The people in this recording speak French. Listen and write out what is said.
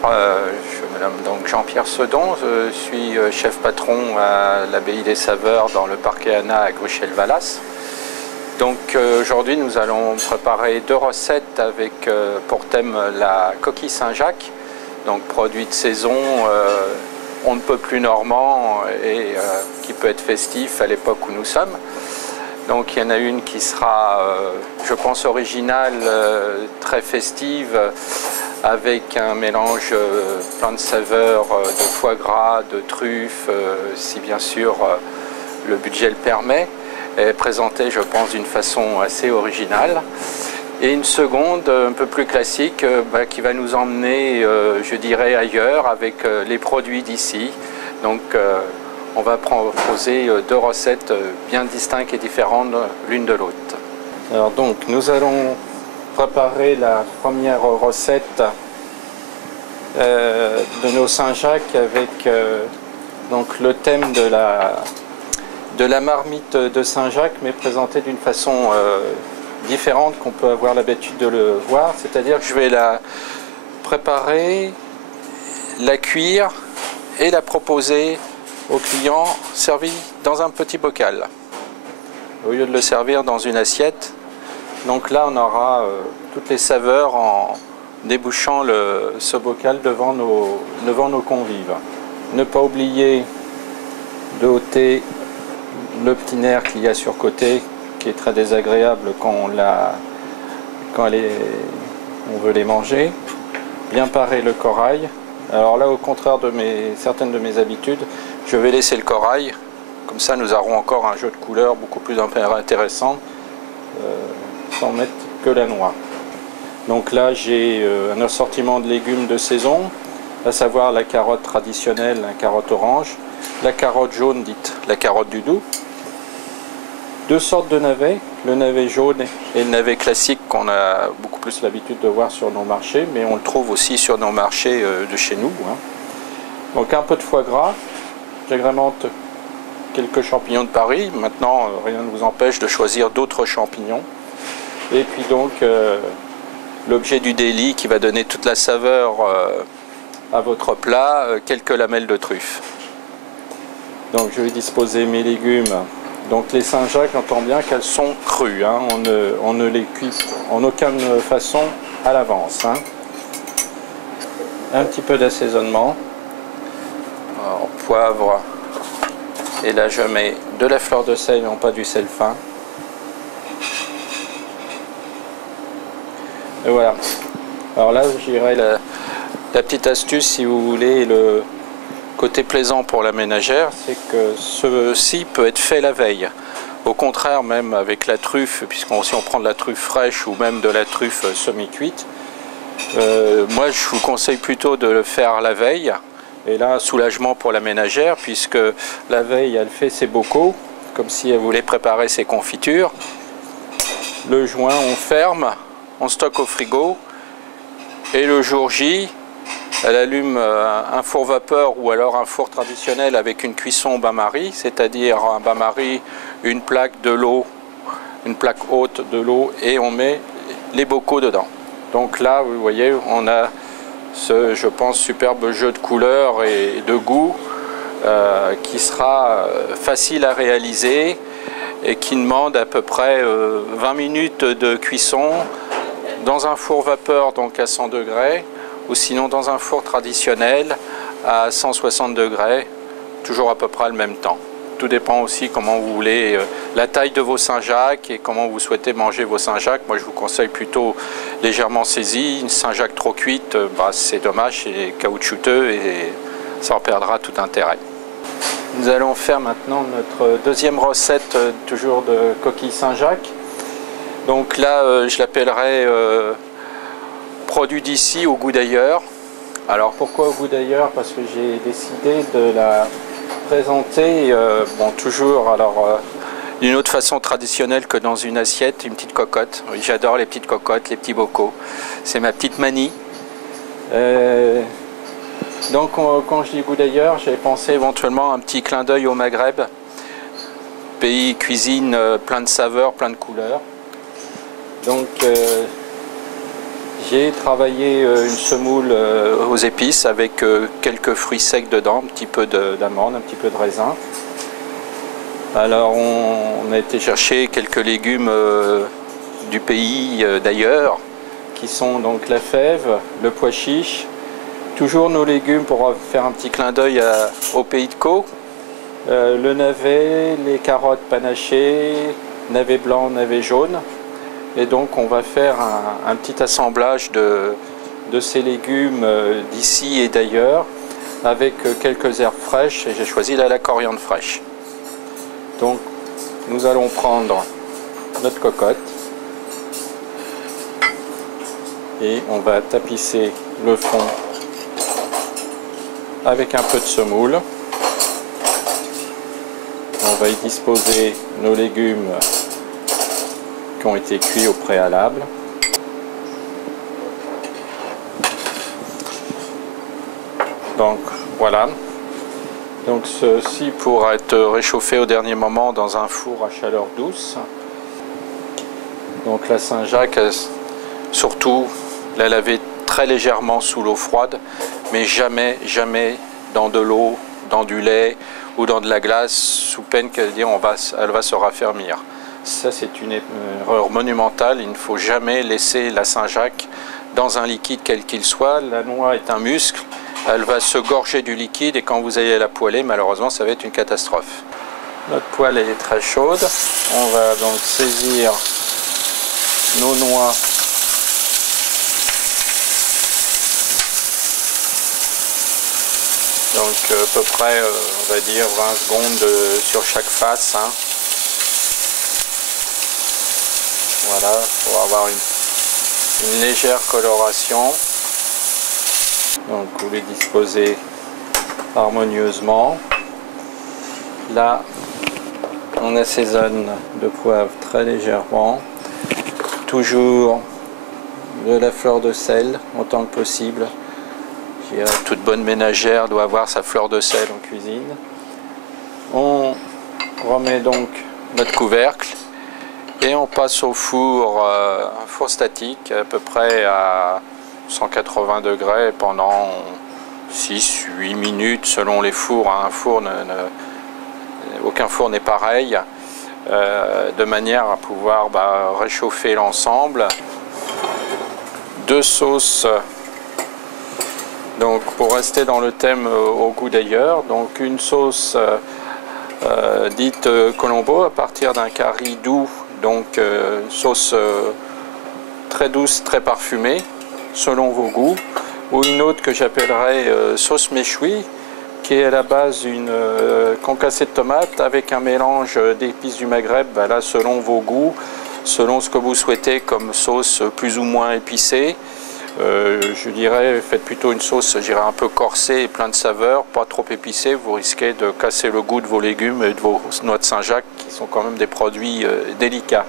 Je me nomme donc Jean-Pierre Sedon, je suis chef patron à l'Abbaye des Saveurs dans le parc Eana à Gruchel-Vallas. Donc aujourd'hui nous allons préparer deux recettes avec pour thème la coquille Saint-Jacques, donc produit de saison on ne peut plus normand et qui peut être festif à l'époque où nous sommes. Donc il y en a une qui sera, je pense, originale, très festive, avec un mélange plein de saveurs, de foie gras, de truffes, si bien sûr le budget le permet, et présentée, je pense, d'une façon assez originale. Et une seconde, un peu plus classique, qui va nous emmener, je dirais, ailleurs, avec les produits d'ici. Donc on va proposer deux recettes bien distinctes et différentes l'une de l'autre. Alors donc, nous allons préparer la première recette de nos Saint-Jacques avec donc le thème de la marmite de Saint-Jacques, mais présentée d'une façon différente qu'on peut avoir l'habitude de le voir. C'est-à-dire que je vais la préparer, la cuire et la proposer au client servi dans un petit bocal, au lieu de le servir dans une assiette. Donc là on aura toutes les saveurs en débouchant ce bocal devant nos convives. Ne pas oublier de ôter le petit nerf qu'il y a sur côté, qui est très désagréable quand on veut les manger. Bien parer le corail. Alors là, au contraire de certaines de mes habitudes, je vais laisser le corail. Comme ça, nous aurons encore un jeu de couleurs beaucoup plus intéressant, sans mettre que la noix. Donc là, j'ai un assortiment de légumes de saison, à savoir la carotte traditionnelle, la carotte orange, la carotte jaune dite la carotte du Doubs, deux sortes de navets, le navet jaune et le navet classique qu'on a beaucoup plus l'habitude de voir sur nos marchés, mais on le trouve aussi sur nos marchés de chez nous. Donc un peu de foie gras, j'agrémente quelques champignons de Paris. Maintenant, rien ne vous empêche de choisir d'autres champignons. Et puis donc l'objet du délit qui va donner toute la saveur à votre plat, quelques lamelles de truffe. Donc je vais disposer mes légumes. Donc les Saint-Jacques, j'entends bien qu'elles sont crues, on ne les cuit en aucune façon à l'avance. Un petit peu d'assaisonnement, poivre, et là je mets de la fleur de sel, non pas du sel fin. Et voilà. Alors là, je dirais la petite astuce, si vous voulez, le côté plaisant pour la ménagère, c'est que ceci peut être fait la veille. Au contraire, même avec la truffe, si on prend de la truffe fraîche ou même de la truffe semi-cuite, moi je vous conseille plutôt de le faire la veille. Et là, soulagement pour la ménagère, puisque la veille, elle fait ses bocaux, comme si elle voulait préparer ses confitures. Le joint, on ferme, on stocke au frigo, et le jour J, elle allume un four vapeur ou alors un four traditionnel avec une cuisson au bain-marie, c'est-à-dire un bain-marie, une plaque de l'eau, une plaque haute de l'eau, et on met les bocaux dedans. Donc là, vous voyez, on a ce, je pense, superbe jeu de couleurs et de goût qui sera facile à réaliser et qui demande à peu près 20 minutes de cuisson dans un four vapeur, donc à 100 degrés, ou sinon dans un four traditionnel à 160 degrés, toujours à peu près le même temps. Tout dépend aussi comment vous voulez, la taille de vos Saint-Jacques et comment vous souhaitez manger vos Saint-Jacques. Moi je vous conseille plutôt légèrement saisi. Une Saint-Jacques trop cuite, c'est dommage, c'est caoutchouteux et ça en perdra tout intérêt. Nous allons faire maintenant notre deuxième recette, toujours de coquille Saint-Jacques. Donc là je l'appellerai produit d'ici au goût d'ailleurs. Alors pourquoi au goût d'ailleurs? Parce que j'ai décidé de la présenter toujours d'une autre façon traditionnelle que dans une assiette, une petite cocotte. Oui, j'adore les petites cocottes, les petits bocaux. C'est ma petite manie. Donc quand je dis goût d'ailleurs, j'ai pensé éventuellement un petit clin d'œil au Maghreb, pays cuisine plein de saveurs, plein de couleurs. Donc J'ai travaillé une semoule aux épices avec quelques fruits secs dedans, un petit peu d'amande, un petit peu de raisin. Alors on a été chercher quelques légumes du pays d'ailleurs, qui sont donc la fève, le pois chiche, toujours nos légumes pour faire un petit clin d'œil au pays de Caux, le navet, les carottes panachées, navet blanc, navet jaune. Et donc on va faire un petit assemblage de ces légumes d'ici et d'ailleurs avec quelques herbes fraîches, et j'ai choisi la coriandre fraîche. Donc nous allons prendre notre cocotte et on va tapisser le fond avec un peu de semoule. On va y disposer nos légumes qui ont été cuits au préalable. Donc voilà. Donc ceci pourra être réchauffé au dernier moment dans un four à chaleur douce. Donc la Saint-Jacques, surtout la laver très légèrement sous l'eau froide, mais jamais dans de l'eau, dans du lait ou dans de la glace, sous peine qu'elle va se raffermir. Ça, c'est une erreur monumentale. Il ne faut jamais laisser la Saint-Jacques dans un liquide quel qu'il soit. La noix est un muscle, elle va se gorger du liquide et quand vous allez la poêler, malheureusement, ça va être une catastrophe. Notre poêle est très chaude. On va donc saisir nos noix donc à peu près, on va dire 20 secondes sur chaque face. Voilà, pour avoir une légère coloration. Donc vous les disposez harmonieusement. Là, on assaisonne de poivre très légèrement. Toujours de la fleur de sel autant que possible. Toute bonne ménagère doit avoir sa fleur de sel en cuisine. On remet donc notre couvercle. Et on passe au four, un four statique à peu près à 180 degrés pendant 6-8 minutes selon les fours. Un four aucun four n'est pareil, de manière à pouvoir réchauffer l'ensemble. Deux sauces, donc pour rester dans le thème au goût d'ailleurs, donc une sauce dite Colombo à partir d'un curry doux. Donc sauce très douce, très parfumée, selon vos goûts. Ou une autre que j'appellerais sauce méchoui, qui est à la base une concassée de tomates avec un mélange d'épices du Maghreb, là selon vos goûts, selon ce que vous souhaitez comme sauce plus ou moins épicée. Je dirais, faites plutôt une sauce, je dirais, un peu corsée et plein de saveurs, pas trop épicée, vous risquez de casser le goût de vos légumes et de vos noix de Saint-Jacques qui sont quand même des produits délicats.